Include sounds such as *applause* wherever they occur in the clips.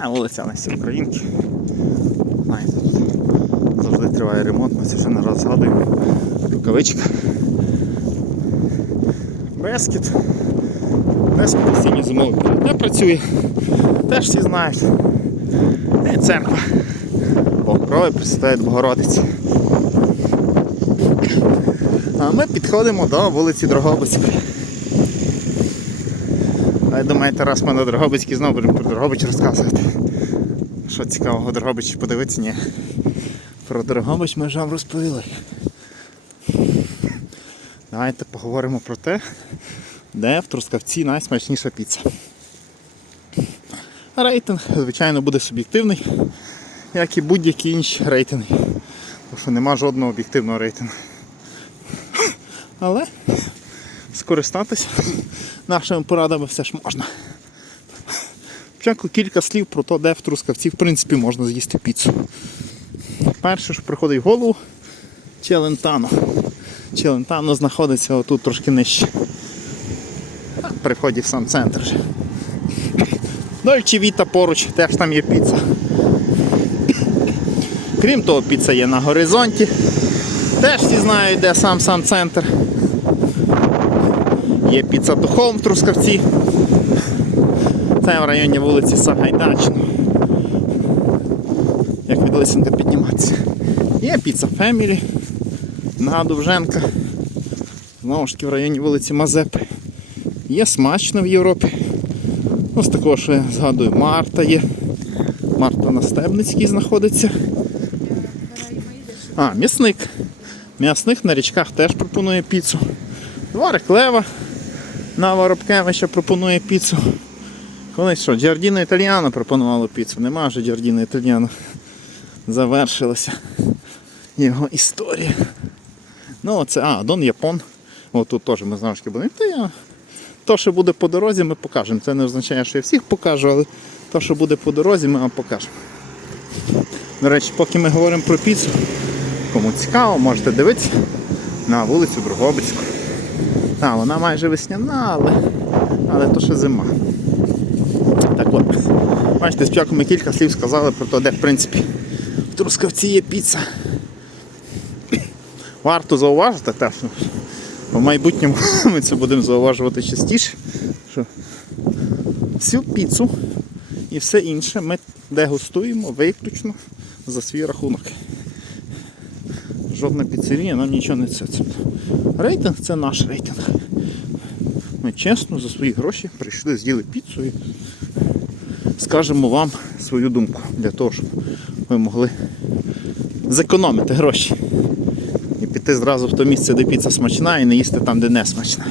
А вулиця Лесі Українки. Знаєте, завжди триває ремонт, ми це вже не раз згадуємо. Рукавичка. Бескіт. Бескіт постійні період не працює. Теж всі знають. І церква. Покрови Пресвятої Богородиці. А ми підходимо до вулиці Дрогобицької. А я думаю, Тарас ми на Дрогобицькій знову будемо про Дрогобич розказувати. Що цікавого Дрогобич подивитися, ні. Про Дрогобич ми ж вам розповіли. Давайте поговоримо про те, де в Трускавці найсмачніша піца. Рейтинг, звичайно, буде суб'єктивний, як і будь-які інші рейтинги. Тому що нема жодного об'єктивного рейтингу. Але скористатися *laughs* нашими порадами все ж можна. Спочатку кілька слів про те, де в Трускавці в принципі можна з'їсти піцу. Перше, що приходить в голову, Челентано. Челентано знаходиться отут трошки нижче. А, При вході в сам центр. Дольче Віта поруч, теж там є піца. Крім того, піца є на горизонті. Теж всі знають, де сам сам центр. Є піца Тухом в Трускавці. Це в районі вулиці Сагайдачна. Як від Лисенка підніматися. Є піца Family на Довженка. Знову ж таки в районі вулиці Мазепи. Є смачно в Європі. Ну, з такого, я згадую, Марта є. Марта на Стебницькій знаходиться. А, м'ясник. М'ясник на річках теж пропонує піцу. Дворик Лева на Воробкевича пропонує піцу. Колись що, Джардіно Італіано пропонувало піцу. Нема вже Джардіно Італіано. Завершилася його історія. Ну, оце, а, Дон Япон. О, тут теж ми що будемо. Та я то, що буде по дорозі, ми покажемо. Це не означає, що я всіх покажу, але то, що буде по дорозі, ми вам покажемо. До речі, поки ми говоримо про піцу, кому цікаво, можете дивитися на вулицю Дрогобицьку. Так, вона майже весняна, але, але то ще зима. Так от, бачите, спочатку ми кілька слів сказали про те, де в принципі в Трускавці є піца. Варто зауважити що в майбутньому *laughs* ми це будемо зауважувати частіше, що всю піцу і все інше ми дегустуємо виключно за свій рахунок. Жодна піцерія нам нічого не це. Рейтинг це наш рейтинг. Ми чесно за свої гроші прийшли, з'їли піцу і скажемо вам свою думку для того, щоб ви могли зекономити гроші і піти зразу в те місце, де піца смачна, і не їсти там, де не смачна.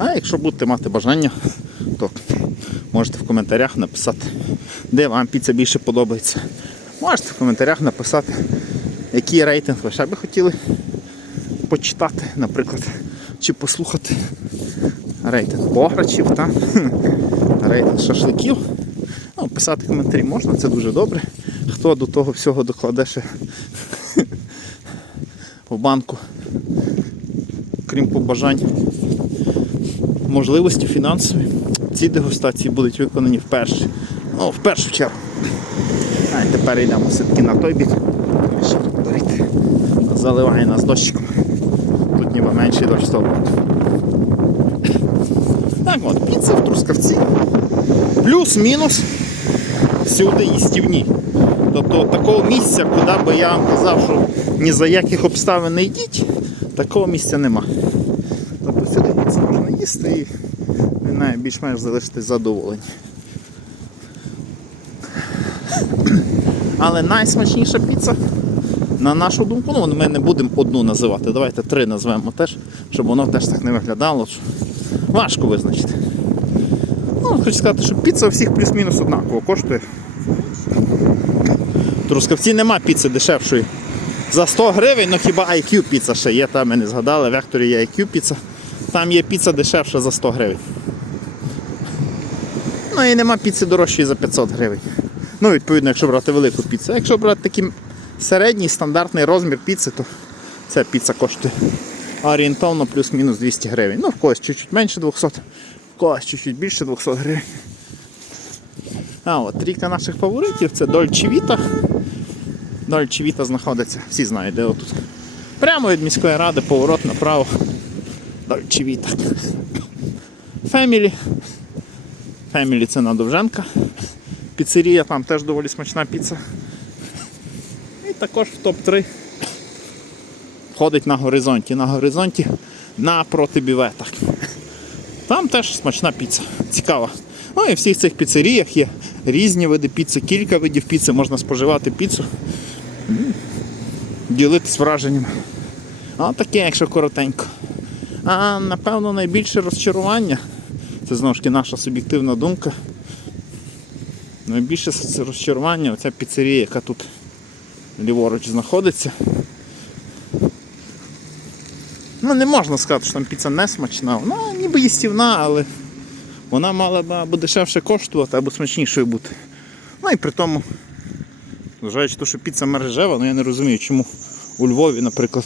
А якщо будете мати бажання, то можете в коментарях написати, де вам піца більше подобається. Можете в коментарях написати, який рейтинг ви ще би хотіли почитати, наприклад, чи послухати рейтинг пограчів, та? *laughs* рейтинг шашликів. Ну, писати коментарі можна, це дуже добре. Хто до того всього докладе ще *laughs* в банку, крім побажань, можливості фінансові, ці дегустації будуть виконані вперше. Ну, в першу чергу. А тепер йдемо все-таки на той бік. Заливає нас дощиком. Тут ніби менший дощ став. Так от, піца в Трускавці. Плюс-мінус всюди їстівні. Тобто такого місця, куди би я вам казав, що ні за яких обставин не йдіть, такого місця нема. Тобто сюди піцу можна їсти і навіть більш-менш залишитись задоволені. Але найсмачніша піца, на нашу думку, ну ми не будемо одну називати, давайте три назвемо теж, щоб воно теж так не виглядало. Важко визначити. Ну, хочу сказати, що піца у всіх плюс-мінус однаково коштує. Трускавці нема піци дешевшої. За 100 гривень, ну хіба IQ піца ще є, там ми не згадали, в Векторі є IQ піца. Там є піца дешевша за 100 гривень. Ну і нема піци дорожчої за 500 гривень. Ну, відповідно, якщо брати велику піцу. Якщо брати такий середній стандартний розмір піци, то ця піца коштує орієнтовно плюс-мінус 200 гривень. Ну, в когось чуть-чуть менше 200, в когось чуть-чуть більше 200 гривень. А от трійка наших фаворитів це Дольче Віта. Дольче Віта знаходиться, всі знають, де отут. Прямо від міської ради поворот направо. Дольче Віта. Фемілі. Фемілі це на Довженка. Піцерія, там теж доволі смачна піца. Також в топ-3 входить на горизонті. На горизонті напроти бівета. Там теж смачна піца. Цікава. Ну і в всіх цих піцеріях є різні види піци, кілька видів піци, можна споживати піцу, ділитись враженнями. А таке, якщо коротенько. А напевно найбільше розчарування, це знову ж таки наша суб'єктивна думка. Найбільше розчарування оця піцерія, яка тут ліворуч знаходиться. Ну, не можна сказати, що там піца не смачна. Вона ніби їстівна, але вона мала б або дешевше коштувати, або смачнішою бути. Ну і при тому, зважаючи те, що піца мережева, ну я не розумію, чому у Львові, наприклад,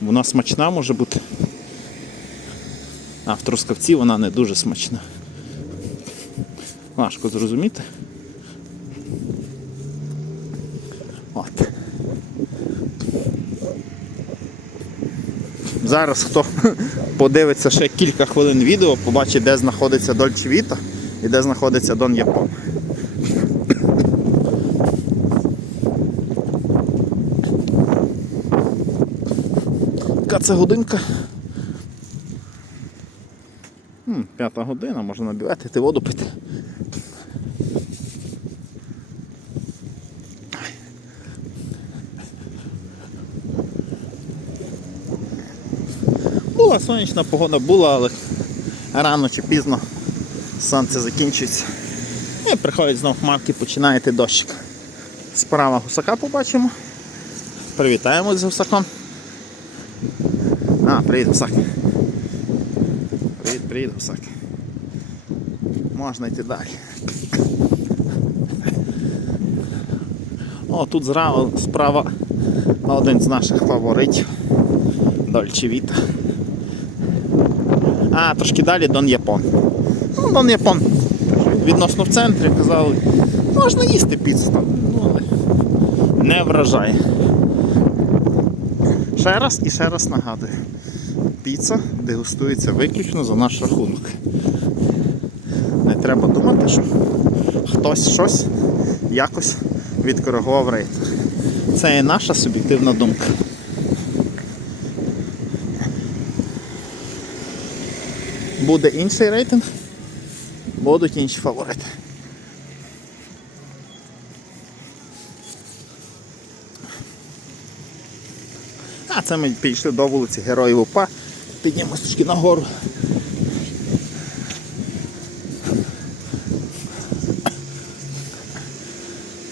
вона смачна може бути. А в Трускавці вона не дуже смачна. Важко зрозуміти. От. Зараз хто подивиться ще кілька хвилин відео, побачить, де знаходиться Дольче Віта і де знаходиться Дон Япон. Яка це годинка? П'ята година, можна набивати, ти воду пити. Сонячна погода була, але рано чи пізно сонце закінчується. І приходять знов хмарки, починає йти дощик. Справа гусака побачимо. Привітаємось з гусаком. А, привіт, гусак. Привіт, привіт, гусак. Можна йти далі. О, тут справа один з наших фаворитів. Дольче Віта. А, трошки далі Дон Япон. Ну, Дон Япон відносно в центрі казали, можна їсти піцу там, ну, не вражає. Ще раз і ще раз нагадую. Піца дегустується виключно за наш рахунок. Не треба думати, що хтось щось якось відкоригував рейтинг. Це є наша суб'єктивна думка. Буде інший рейтинг, будуть інші фаворити. А це ми підійшли до вулиці Героїв УПА. Піднімемо трошки нагору.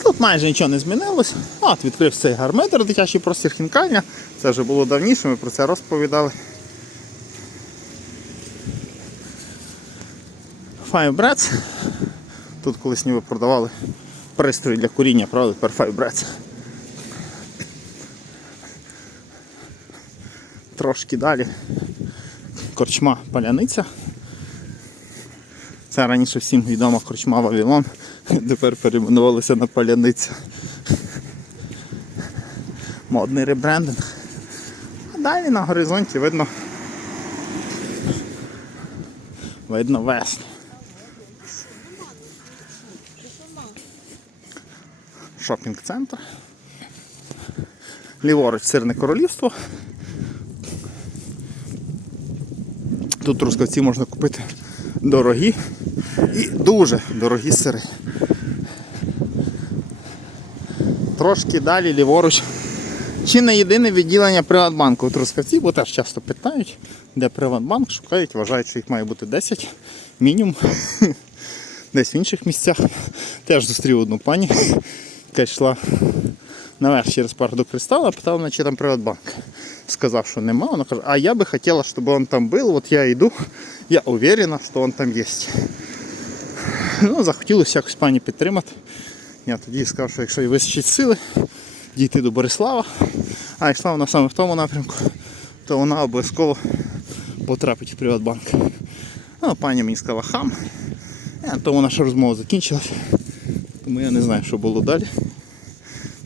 Тут майже нічого не змінилось. От відкрився цей гарметр, дитячий простір хінкальня. Це вже було давніше, ми про це розповідали. Five Breads. Тут колись ніби продавали пристрої для куріння, правда, Five Breads. Трошки далі. Корчма Паляниця. Це раніше всім відома корчма Вавилон. Тепер перейменувалися на Паляниця. Модний ребрендинг. А далі на горизонті видно. Видно весну. Шопінг-центр. Ліворуч сирне королівство. Тут в Трускавці можна купити дорогі і дуже дорогі сири. Трошки далі ліворуч. Чи не єдине відділення Приватбанку у Трускавці, бо теж часто питають, де Приватбанк, шукають, вважають, що їх має бути 10 мінімум. *laughs* Десь в інших місцях. Теж зустрів одну пані, яка йшла наверх через парк до кристала, питала, чи там Приватбанк. Сказав, що нема. Вона каже, а я би хотіла, щоб він там був, от я йду, я уверена, що він там є. Ну, захотілося якось пані підтримати. Я тоді сказав, що якщо їй вистачить сили, дійти до Борислава, а йшла вона саме в тому напрямку, то вона обов'язково потрапить в Приватбанк. Ну, пані мені сказала хам. А, то наша розмова закінчилася. Тому я не знаю, що було далі.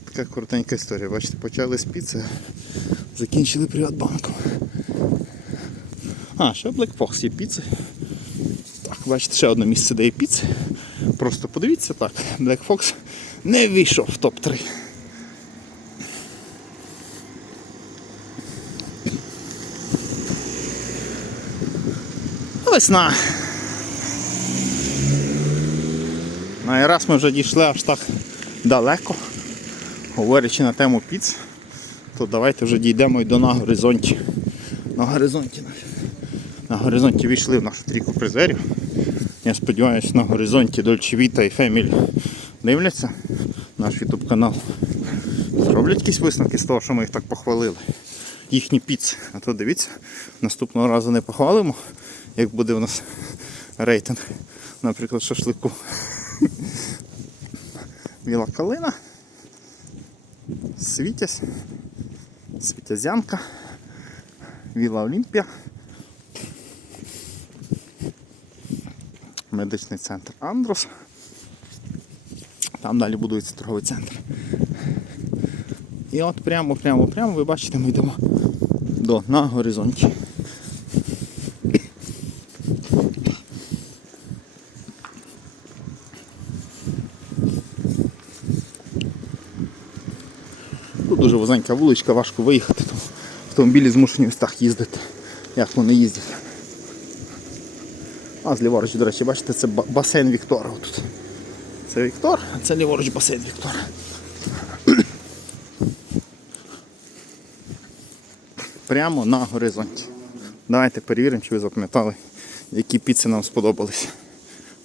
Така коротенька історія. Бачите, почали з піци, закінчили Приватбанком. А, ще Black Fox є піци. Так, бачите, ще одне місце, де є піци. Просто подивіться так, Black Fox не вийшов в топ-3. Весна. Ну і раз ми вже дійшли аж так далеко, говорячи на тему піц, то давайте вже дійдемо і до на горизонті. На горизонті. На горизонті війшли в нашу трійку призерів. Я сподіваюся, на горизонті Vita і Family дивляться наш YouTube канал. Зроблять якісь висновки з того, що ми їх так похвалили. Їхні піци. А то дивіться, наступного разу не похвалимо, як буде у нас рейтинг, наприклад, шашлику. Віла Калина. Світязь. Світязянка. Віла Олімпія. Медичний центр Андрос. Там далі будується торговий центр. І от прямо, прямо, прямо, ви бачите, ми йдемо до на горизонті. Тут дуже вузенька вуличка, важко виїхати, тому автомобілі змушені ось так їздити, як вони їздять. А зліворуч, до речі, бачите, це басейн Віктора. Тут. Це Віктор, а це ліворуч басейн Віктора. Прямо на горизонті. Давайте перевіримо, чи ви запам'ятали, які піци нам сподобались.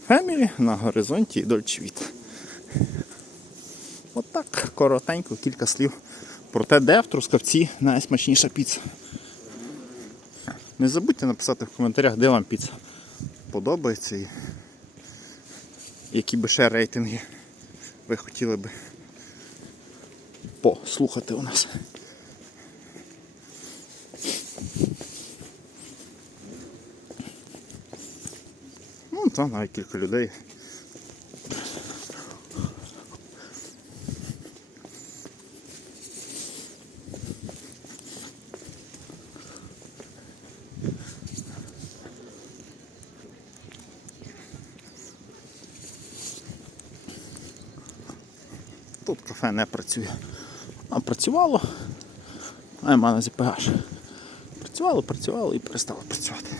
Фемілі на горизонті і Dolce Vita. От так, коротенько, кілька слів про те, де в Трускавці найсмачніша піца. Не забудьте написати в коментарях, де вам піца подобається і які би ще рейтинги ви хотіли би послухати у нас. Ну, там навіть кілька людей. Кафе не працює. А працювало, а я маю на ЗПГ. Працювало, працювало і перестало працювати.